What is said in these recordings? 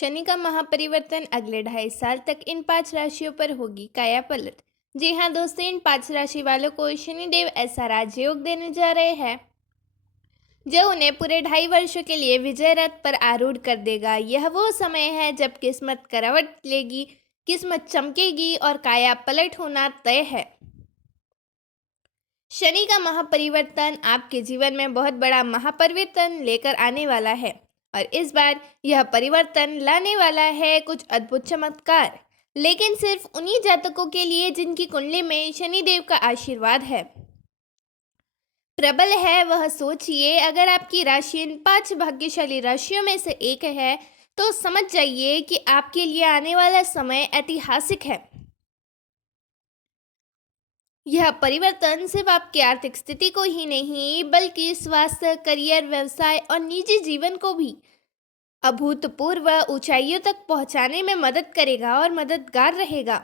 शनि का महापरिवर्तन अगले 2.5 साल तक इन 5 राशियों पर होगी काया पलट। जी हाँ दोस्तों, इन 5 राशि वालों को शनिदेव ऐसा राजयोग देने जा रहे हैं जो उन्हें पूरे 2.5 वर्षों के लिए विजय रथ पर आरूढ़ कर देगा। यह वो समय है जब किस्मत करवट लेगी, किस्मत चमकेगी और काया पलट होना तय है। शनि का महापरिवर्तन आपके जीवन में बहुत बड़ा महापरिवर्तन लेकर आने वाला है और इस बार यह परिवर्तन लाने वाला है कुछ अद्भुत चमत्कार, लेकिन सिर्फ उन्हीं जातकों के लिए जिनकी कुंडली में शनिदेव का आशीर्वाद है प्रबल है। वह सोचिए, अगर आपकी राशि इन 5 भाग्यशाली राशियों में से एक है तो समझ जाइए कि आपके लिए आने वाला समय ऐतिहासिक है। यह परिवर्तन सिर्फ आपकी आर्थिक स्थिति को ही नहीं बल्कि स्वास्थ्य, करियर, व्यवसाय और निजी जीवन को भी अभूतपूर्व ऊंचाइयों तक पहुंचाने में मदद करेगा और मददगार रहेगा।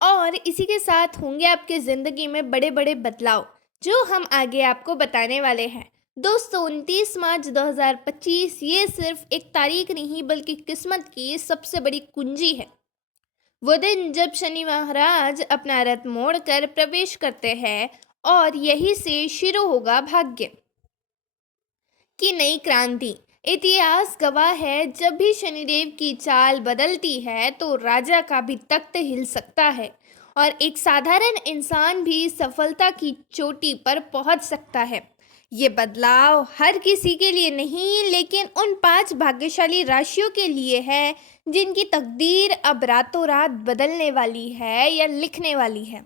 और इसी के साथ होंगे आपके ज़िंदगी में बड़े बड़े बदलाव जो हम आगे आपको बताने वाले हैं। दोस्तों, 29 मार्च 2025 ये सिर्फ एक तारीख नहीं बल्कि किस्मत की सबसे बड़ी कुंजी है। वो दिन जब शनि महाराज अपना रथ मोड़कर प्रवेश करते हैं और यही से शुरू होगा भाग्य की नई क्रांति। इतिहास गवाह है, जब भी शनिदेव की चाल बदलती है तो राजा का भी तख्त हिल सकता है और एक साधारण इंसान भी सफलता की चोटी पर पहुंच सकता है। ये बदलाव हर किसी के लिए नहीं, लेकिन उन 5 भाग्यशाली राशियों के लिए है जिनकी तकदीर अब रातों रात बदलने वाली है या लिखने वाली है।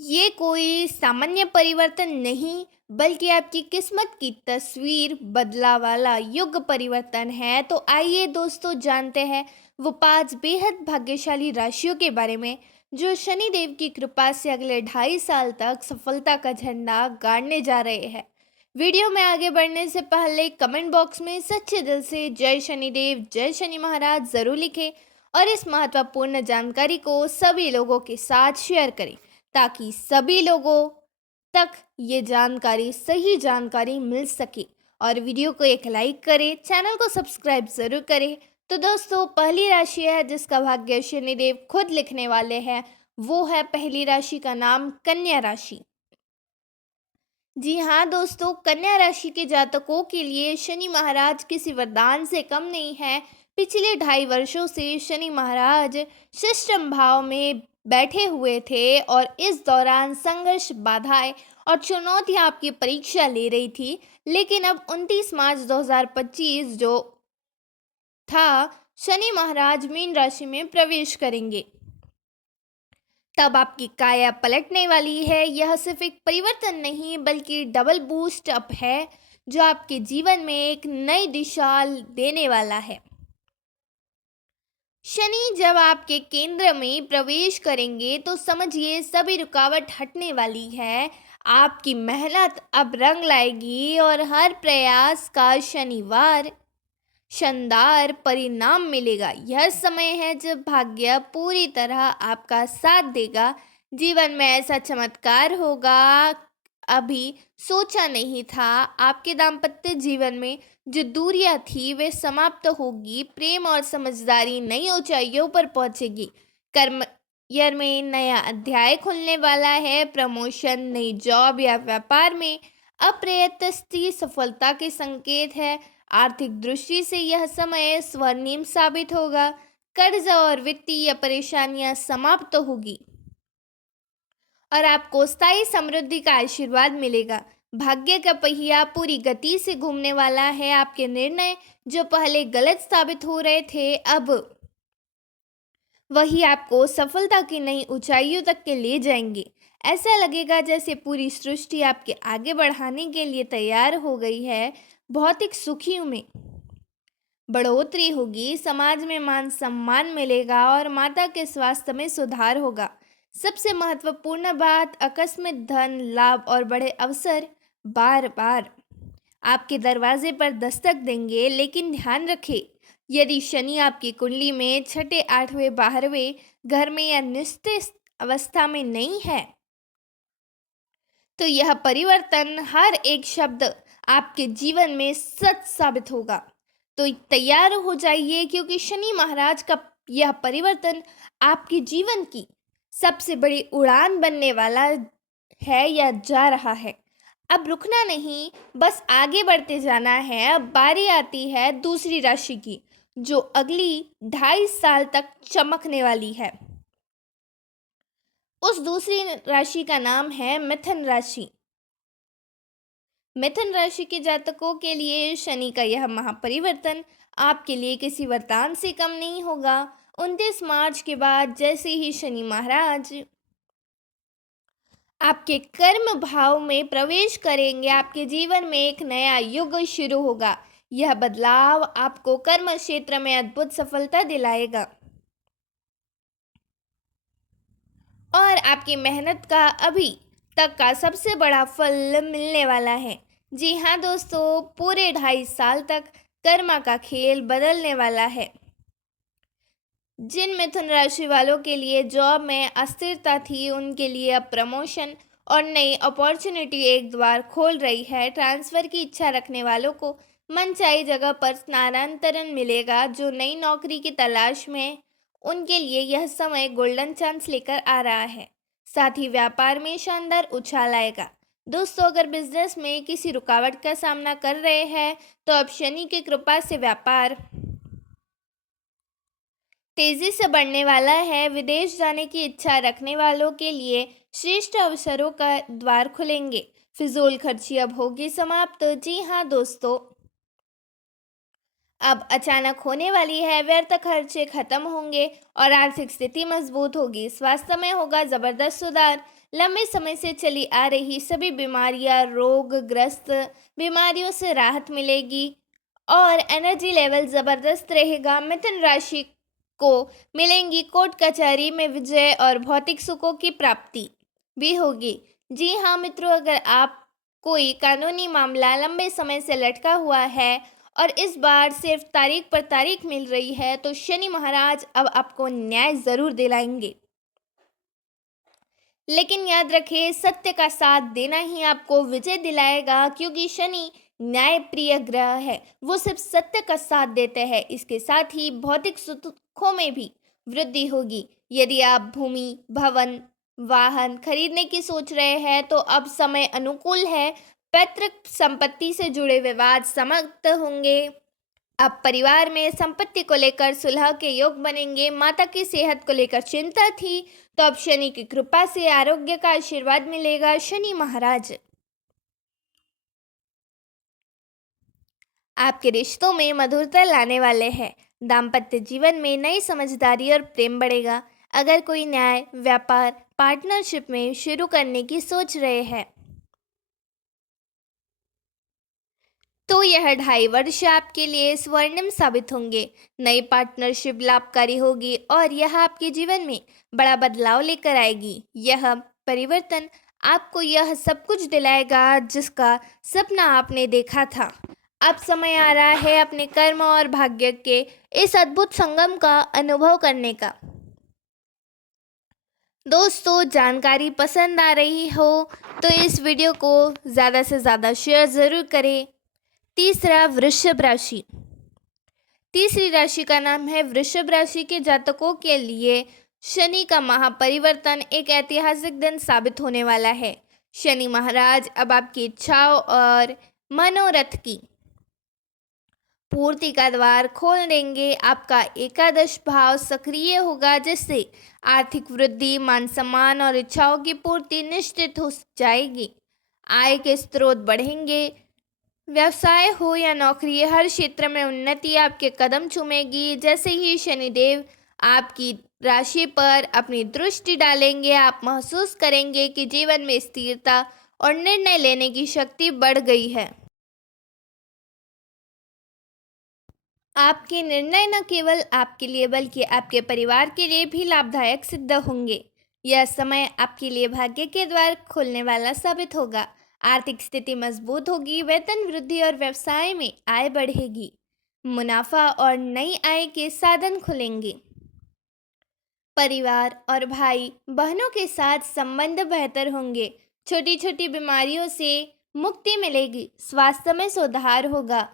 ये कोई सामान्य परिवर्तन नहीं बल्कि आपकी किस्मत की तस्वीर बदला वाला युग परिवर्तन है। तो आइए दोस्तों, जानते हैं वो 5 बेहद भाग्यशाली राशियों के बारे में जो शनिदेव की कृपा से अगले 2.5 साल तक सफलता का झंडा गाड़ने जा रहे हैं। वीडियो में आगे बढ़ने से पहले कमेंट बॉक्स में सच्चे दिल से जय शनिदेव, जय शनि महाराज जरूर लिखें और इस महत्वपूर्ण जानकारी को सभी लोगों के साथ शेयर करें ताकि सभी लोगों तक ये जानकारी, सही जानकारी मिल सके। और वीडियो को एक लाइक करें, चैनल को सब्सक्राइब जरूर करें। तो दोस्तों, पहली राशि है जिसका भाग्य शनिदेव खुद लिखने वाले हैं, वो है पहली राशि का नाम कन्या राशि। जी हाँ दोस्तों, कन्या राशि के जातकों के लिए शनि महाराज किसी वरदान से कम नहीं है। पिछले 2.5 वर्षों से शनि महाराज षष्ठम भाव में बैठे हुए थे और इस दौरान संघर्ष, बाधाएं और चुनौतियां आपकी परीक्षा ले रही थी। लेकिन अब 29 मार्च 2025 जो था, शनि महाराज मीन राशि में प्रवेश करेंगे। तब आपकी काया पलटने वाली है। यह सिर्फ एक परिवर्तन नहीं बल्कि डबल बूस्ट अप है जो आपके जीवन में एक नई दिशा देने वाला है। शनि जब आपके केंद्र में प्रवेश करेंगे तो समझिए सभी रुकावट हटने वाली है। आपकी मेहनत अब रंग लाएगी और हर प्रयास का शनिवार शानदार परिणाम मिलेगा। यह समय है जब भाग्य पूरी तरह आपका साथ देगा। जीवन में ऐसा चमत्कार होगा अभी सोचा नहीं था। आपके दाम्पत्य जीवन में जो दूरियां थी वे समाप्त होगी। प्रेम और समझदारी नई ऊंचाइयों पर पहुंचेगी। करियर में नया अध्याय खुलने वाला है। प्रमोशन, नई जॉब या व्यापार में अप्रत्याशित सफलता के संकेत है। आर्थिक दृष्टि से यह समय स्वर्णिम साबित होगा। कर्ज और वित्तीय परेशानियां समाप्त होगी और आपको स्थायी समृद्धि का आशीर्वाद मिलेगा। भाग्य का पहिया पूरी गति से घूमने वाला है। आपके निर्णय जो पहले गलत साबित हो रहे थे अब वही आपको सफलता की नई ऊंचाइयों तक के ले जाएंगे। ऐसा लगेगा जैसे पूरी सृष्टि आपके आगे बढ़ाने के लिए तैयार हो गई है। भौतिक सुखियों में बढ़ोतरी होगी, समाज में मान सम्मान मिलेगा और माता के स्वास्थ्य में सुधार होगा। सबसे महत्वपूर्ण बात, आकस्मिक धन लाभ और बड़े अवसर बार बार आपके दरवाजे पर दस्तक देंगे। लेकिन ध्यान रखें, यदि शनि आपकी कुंडली में छठे, आठवें, 12वें घर में या निश्चित अवस्था में नहीं है तो यह परिवर्तन हर एक शब्द आपके जीवन में सच साबित होगा। तो तैयार हो जाइए, क्योंकि शनि महाराज का यह परिवर्तन आपके जीवन की सबसे बड़ी उड़ान बनने वाला है या जा रहा है। अब रुकना नहीं, बस आगे बढ़ते जाना है। अब बारी आती है दूसरी राशि की, जो अगली 2.5 साल तक चमकने वाली है। उस दूसरी राशि का नाम है मिथुन राशि। मिथुन राशि के जातकों के लिए शनि का यह महापरिवर्तन आपके लिए किसी वरदान से कम नहीं होगा। 29 मार्च के बाद जैसे ही शनि महाराज आपके कर्म भाव में प्रवेश करेंगे, आपके जीवन में एक नया युग शुरू होगा। यह बदलाव आपको कर्म क्षेत्र में अद्भुत सफलता दिलाएगा और आपकी मेहनत का अभी तक का सबसे बड़ा फल मिलने वाला है। जी हाँ दोस्तों, पूरे 2.5 साल तक कर्मा का खेल बदलने वाला है। जिन मिथुन राशि वालों के लिए जॉब में अस्थिरता थी, उनके लिए अब प्रमोशन और नई अपॉर्चुनिटी एक द्वार खोल रही है। ट्रांसफ़र की इच्छा रखने वालों को मनचाही जगह पर स्थानांतरण मिलेगा। जो नई नौकरी की तलाश में, उनके लिए यह समय गोल्डन चांस लेकर आ रहा है। साथ ही व्यापार में शानदार उछाल आएगा। दोस्तों, अगर बिजनेस में किसी रुकावट का सामना कर रहे हैं, तो अब शनि की कृपा से व्यापार तेजी से बढ़ने वाला है। विदेश जाने की इच्छा रखने वालों के लिए श्रेष्ठ अवसरों का द्वार खुलेंगे। फिजूल खर्ची अब होगी समाप्त। जी हाँ दोस्तों, अब अचानक होने वाली है व्यर्थ खर्चे खत्म होंगे और आर्थिक स्थिति मजबूत होगी। स्वास्थ्य में होगा जबरदस्त सुधार। लंबे समय से चली आ रही सभी बीमारियां, रोगग्रस्त बीमारियों से राहत मिलेगी और एनर्जी लेवल जबरदस्त रहेगा। मिथुन राशि को मिलेंगी कोर्ट कचहरी में विजय और भौतिक सुखों की प्राप्ति भी होगी। जी हाँ मित्रों, अगर आप कोई कानूनी मामला लंबे समय से लटका हुआ है और इस बार सिर्फ तारीख पर तारीख मिल रही है, तो शनि महाराज अब आपको न्याय जरूर दिलाएंगे। लेकिन याद रखें, सत्य का साथ देना ही आपको विजय दिलाएगा, क्योंकि शनि न्याय प्रिय ग्रह है। वो सिर्फ सत्य का साथ देते हैं। इसके साथ ही भौतिक सुखों में भी वृद्धि होगी। यदि आप भूमि, भवन, वाहन खरीदने की सोच रहे हैं, तो अब समय अनुकूल है। पैतृक संपत्ति से जुड़े विवाद समाप्त होंगे। अब परिवार में संपत्ति को लेकर सुलह के योग बनेंगे। माता की सेहत को लेकर चिंता थी, तो अब शनि की कृपा से आरोग्य का आशीर्वाद मिलेगा। शनि महाराज आपके रिश्तों में मधुरता लाने वाले हैं। दाम्पत्य जीवन में नई समझदारी और प्रेम बढ़ेगा। अगर कोई न्याय, व्यापार, पार्टनरशिप में शुरू करने की सोच रहे हैं, तो यह 2.5 वर्ष आपके लिए स्वर्णिम साबित होंगे। नई पार्टनरशिप लाभकारी होगी और यह आपके जीवन में बड़ा बदलाव लेकर आएगी। यह परिवर्तन आपको यह सब कुछ दिलाएगा जिसका सपना आपने देखा था। अब समय आ रहा है अपने कर्म और भाग्य के इस अद्भुत संगम का अनुभव करने का। दोस्तों, जानकारी पसंद आ रही हो तो इस वीडियो को ज़्यादा से ज़्यादा शेयर ज़रूर करें। तीसरा, वृषभ राशि। तीसरी राशि का नाम है वृषभ राशि के जातकों के लिए शनि का महापरिवर्तन एक ऐतिहासिक दिन साबित होने वाला है। शनि महाराज अब आपकी इच्छाओं और मनोरथ की पूर्ति का द्वार खोल देंगे। आपका एकादश भाव सक्रिय होगा, जिससे आर्थिक वृद्धि, मान सम्मान और इच्छाओं की पूर्ति निश्चित हो जाएगी। आय के स्रोत बढ़ेंगे। व्यवसाय हो या नौकरी, हर क्षेत्र में उन्नति आपके कदम चूमेगी। जैसे ही शनिदेव आपकी राशि पर अपनी दृष्टि डालेंगे, आप महसूस करेंगे कि जीवन में स्थिरता और निर्णय लेने की शक्ति बढ़ गई है। आपके निर्णय न केवल आपके लिए बल्कि आपके परिवार के लिए भी लाभदायक सिद्ध होंगे। यह समय आपके लिए भाग्य के द्वार खोलने वाला साबित होगा। आर्थिक स्थिति मजबूत होगी, वेतन वृद्धि और व्यवसाय में आय बढ़ेगी। मुनाफा और नई आय के साधन खुलेंगे। परिवार और भाई बहनों के साथ संबंध बेहतर होंगे। छोटी छोटी बीमारियों से मुक्ति मिलेगी, स्वास्थ्य में सुधार होगा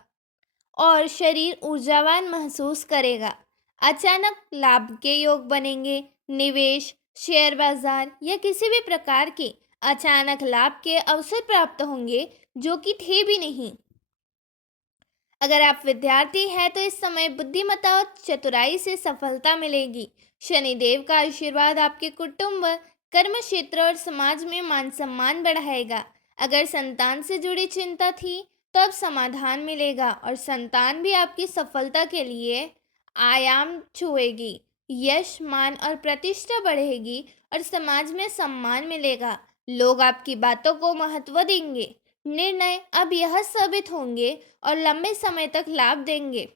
और शरीर ऊर्जावान महसूस करेगा। अचानक लाभ के योग बनेंगे। निवेश, शेयर बाजार या किसी भी प्रकार के अचानक लाभ के अवसर प्राप्त होंगे जो कि थे भी नहीं। अगर आप विद्यार्थी हैं तो इस समय बुद्धिमत्ता और चतुराई से सफलता मिलेगी। शनिदेव का आशीर्वाद आपके कुटुंब, कर्म क्षेत्र और समाज में मान सम्मान बढ़ाएगा। अगर संतान से जुड़ी चिंता थी तो अब समाधान मिलेगा और संतान भी आपकी सफलता के लिए आयाम छुएगी। यश, मान और प्रतिष्ठा बढ़ेगी और समाज में सम्मान मिलेगा। लोग आपकी बातों को महत्व देंगे। निर्णय अब यह साबित होंगे और लंबे समय तक लाभ देंगे।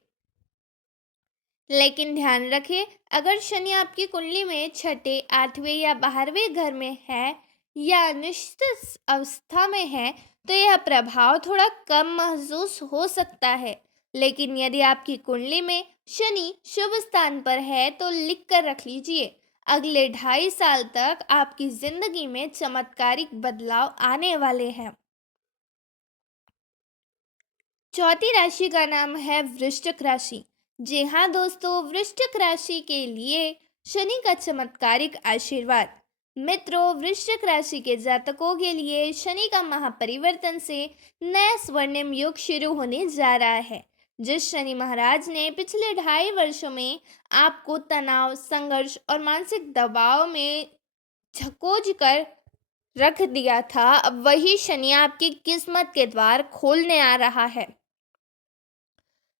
लेकिन ध्यान रखें, अगर शनि आपकी कुंडली में छठे, आठवें या 12वें घर में है या अनिश्चित अवस्था में है तो यह प्रभाव थोड़ा कम महसूस हो सकता है। लेकिन यदि आपकी कुंडली में शनि शुभ स्थान पर है तो लिख कर रख लीजिए, अगले 2.5 साल तक आपकी जिंदगी में चमत्कारिक बदलाव आने वाले हैं। चौथी राशि का नाम है वृश्चिक राशि। जी हाँ दोस्तों, वृश्चिक राशि के लिए शनि का चमत्कारिक आशीर्वाद। मित्रों, वृश्चिक राशि के जातकों के लिए शनि का महापरिवर्तन से नया स्वर्णिम युग शुरू होने जा रहा है। जिस शनि महाराज ने पिछले 2.5 वर्षों में आपको तनाव, संघर्ष और मानसिक दबाव में झकोझ कर रख दिया था, अब वही शनि आपकी किस्मत के द्वार खोलने आ रहा है।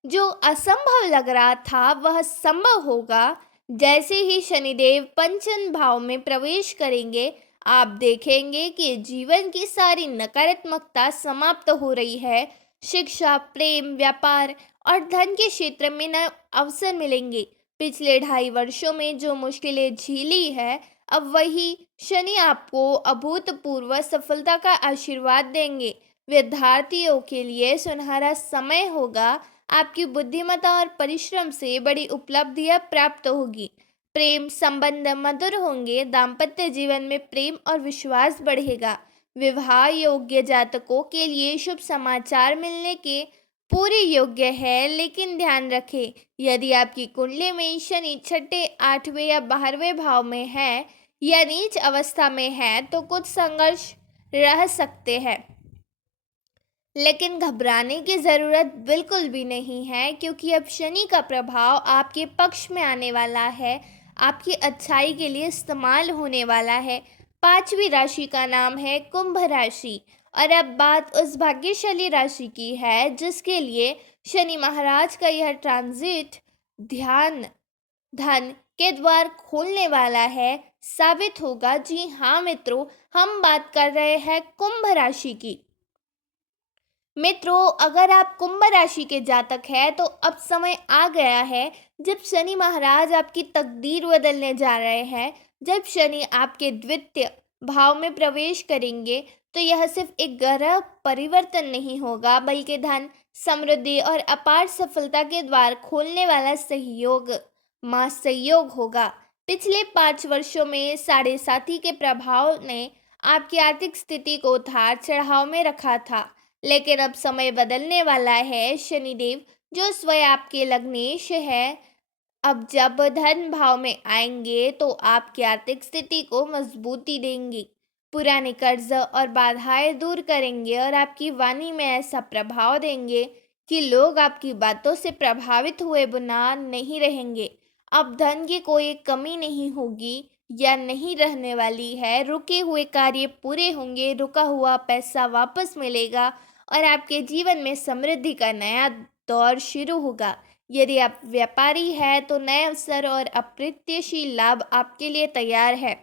जो असंभव लग रहा था वह संभव होगा। जैसे ही शनिदेव पंचम भाव में प्रवेश करेंगे, आप देखेंगे कि जीवन की सारी नकारात्मकता समाप्त हो रही है। शिक्षा, प्रेम, व्यापार और धन के क्षेत्र में नए अवसर मिलेंगे। पिछले 2.5 वर्षों में जो मुश्किलें झेली है, अब वही शनि आपको अभूतपूर्व सफलता का आशीर्वाद देंगे। विद्यार्थियों के लिए सुनहरा समय होगा। आपकी बुद्धिमत्ता और परिश्रम से बड़ी उपलब्धियां प्राप्त होगी। प्रेम संबंध मधुर होंगे। दाम्पत्य जीवन में प्रेम और विश्वास बढ़ेगा। विवाह योग्य जातकों के लिए शुभ समाचार मिलने के पूरे योग्य है। लेकिन ध्यान रखें, यदि आपकी कुंडली में शनि छठे, 8वें या 12वें भाव में है या नीच अवस्था में है तो कुछ संघर्ष रह सकते हैं। लेकिन घबराने की ज़रूरत बिल्कुल भी नहीं है, क्योंकि अब शनि का प्रभाव आपके पक्ष में आने वाला है, आपकी अच्छाई के लिए इस्तेमाल होने वाला है। 5वीं राशि का नाम है कुंभ राशि। और अब बात उस भाग्यशाली राशि की है जिसके लिए शनि महाराज का यह ट्रांजिट ध्यान, धन के द्वार खोलने वाला है, साबित होगा। जी हाँ मित्रों, हम बात कर रहे हैं कुंभ राशि की। मित्रों, अगर आप कुंभ राशि के जातक हैं तो अब समय आ गया है जब शनि महाराज आपकी तकदीर बदलने जा रहे हैं। जब शनि आपके द्वितीय भाव में प्रवेश करेंगे तो यह सिर्फ एक ग्रह परिवर्तन नहीं होगा, बल्कि धन, समृद्धि और अपार सफलता के द्वार खोलने वाला महासंयोग होगा। पिछले 5 वर्षों में साढ़े साथी के प्रभाव ने आपकी आर्थिक स्थिति को उतार चढ़ाव में रखा था, लेकिन अब समय बदलने वाला है। शनिदेव जो स्वयं आपके लग्नेश है, अब जब धन भाव में आएंगे तो आपकी आर्थिक स्थिति को मजबूती देंगी, पुराने कर्ज और बाधाएं दूर करेंगे और आपकी वाणी में ऐसा प्रभाव देंगे कि लोग आपकी बातों से प्रभावित हुए बिना नहीं रहेंगे। अब धन की कोई कमी नहीं होगी या नहीं रहने वाली है। रुके हुए कार्य पूरे होंगे, रुका हुआ पैसा वापस मिलेगा और आपके जीवन में समृद्धि का नया दौर शुरू होगा। यदि आप व्यापारी हैं तो नए अवसर और अप्रत्याशित लाभ आपके लिए तैयार है।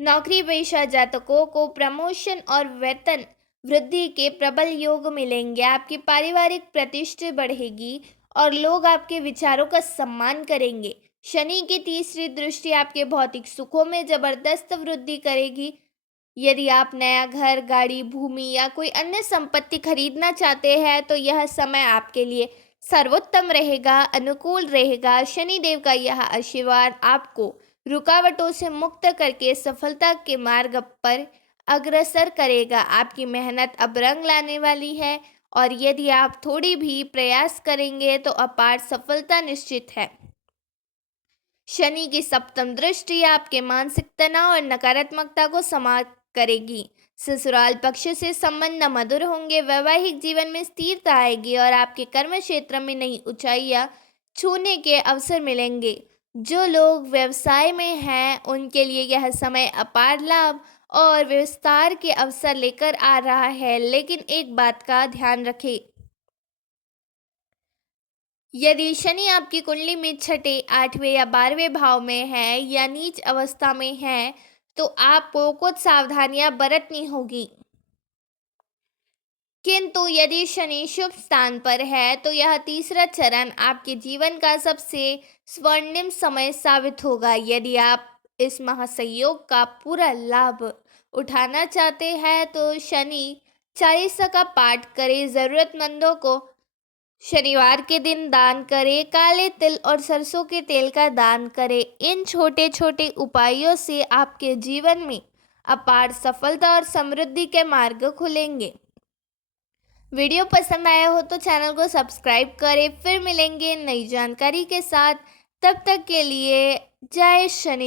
नौकरी पेशा जातकों को प्रमोशन और वेतन वृद्धि के प्रबल योग मिलेंगे। आपकी पारिवारिक प्रतिष्ठा बढ़ेगी और लोग आपके विचारों का सम्मान करेंगे। शनि की तीसरी दृष्टि आपके भौतिक सुखों में जबरदस्त वृद्धि करेगी। यदि आप नया घर, गाड़ी, भूमि या कोई अन्य संपत्ति खरीदना चाहते हैं तो यह समय आपके लिए सर्वोत्तम रहेगा, अनुकूल रहेगा। शनिदेव का यह आशीर्वाद आपको रुकावटों से मुक्त करके सफलता के मार्ग पर अग्रसर करेगा। आपकी मेहनत अब रंग लाने वाली है और यदि आप थोड़ी भी प्रयास करेंगे तो अपार सफलता निश्चित है। शनि की सप्तम दृष्टि आपके मानसिक तनाव और नकारात्मकता को समाप्त करेगी। ससुराल पक्ष से संबंध मधुर होंगे। वैवाहिक जीवन में स्थिरता आएगी और आपके कर्म क्षेत्र में नई ऊंचाइयां छूने के अवसर मिलेंगे। जो लोग व्यवसाय में हैं उनके लिए यह समय अपार लाभ और विस्तार के अवसर लेकर आ रहा है, लेकिन एक बात का ध्यान रखें। यदि शनि आपकी कुंडली में छठे, आठवें या 12वें भाव में है या नीच अवस्था में है, तो आपको कुछ सावधानियां बरतनी होगी। किंतु यदि शनि शुभ स्थान पर है तो यह तीसरा चरण आपके जीवन का सबसे स्वर्णिम समय साबित होगा। यदि आप इस महासंयोग का पूरा लाभ उठाना चाहते हैं तो शनि चालीसा का पाठ करें, जरूरतमंदों को शनिवार के दिन दान करें, काले तिल और सरसों के तेल का दान करें। इन छोटे छोटे उपायों से आपके जीवन में अपार सफलता और समृद्धि के मार्ग खुलेंगे। वीडियो पसंद आया हो तो चैनल को सब्सक्राइब करें। फिर मिलेंगे नई जानकारी के साथ। तब तक के लिए जय शनि।